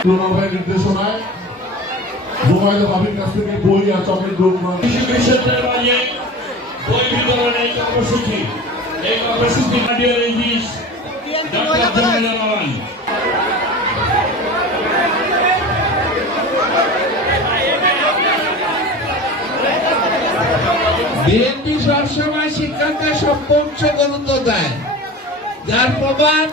নির্দেশনায় জুবাইদা ভাবির কাছ থেকে বই আর চকলেট বিশ্ববিদ্যালয়ের মাঝে বই বিতরণের কর্মসূচি এই কর্মসূচি বিএনপি সবসময় শিক্ষাকে সর্বোচ্চ গুরুত্ব দেয়, যার প্রমাণ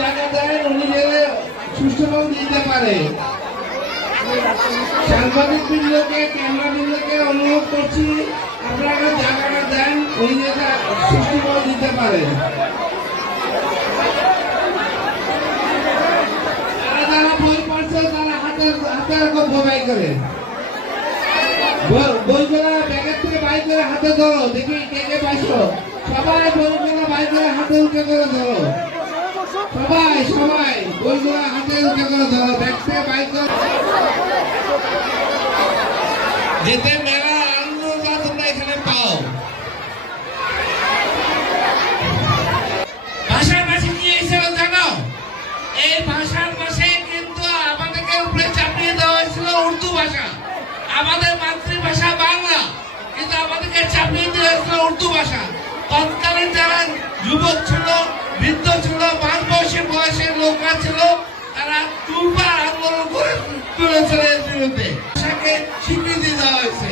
জায়গা দেন, উনি গেলে সুষ্ঠুভাবে দিতে পারে। সাংবাদিক বৃন্দকে, ক্যামেরা বৃন্দকে অনুরোধ করছি, আপনারা জায়গাটা দেন, উনি যেটা সুষ্ঠুভাবে দিতে পারেন। যারা বই পড়ছে তারা হাতে এরকম ভোগাই করে বইগুলা ব্যাগের থেকে বাইর করে হাতে ধরো, দেখি কে কে পাইছো। সবাই বইগুলা বাইর করে হাতে উঠে করে ধরো, সবাই বইগুলা হাতে উঠে করে ধরো, ব্যাগ থেকে বাইর করে যেতে মেলা আনন্দ তোমরা এখানে পাও। ভাষার ভাষা কি হয়েছিল জানো? এই ভাষার ভাষায় কিন্তু আমাদেরকে উপরে চাপিয়ে দেওয়া হয়েছিল উর্দু ভাষা। আমাদের মাতৃভাষা বাংলা, কিন্তু আমাদেরকে চাপিয়ে দেওয়া হয়েছিল উর্দু ভাষা। তৎকালীন যারা যুবক ছিল, বৃদ্ধ ছিল, বয়সের লোকরা ছিল, তারা দুর্বার আন্দোলন করে তুলেছিল এর বিরুদ্ধে। ভাষাকে স্বীকৃতি দেওয়া হয়েছে।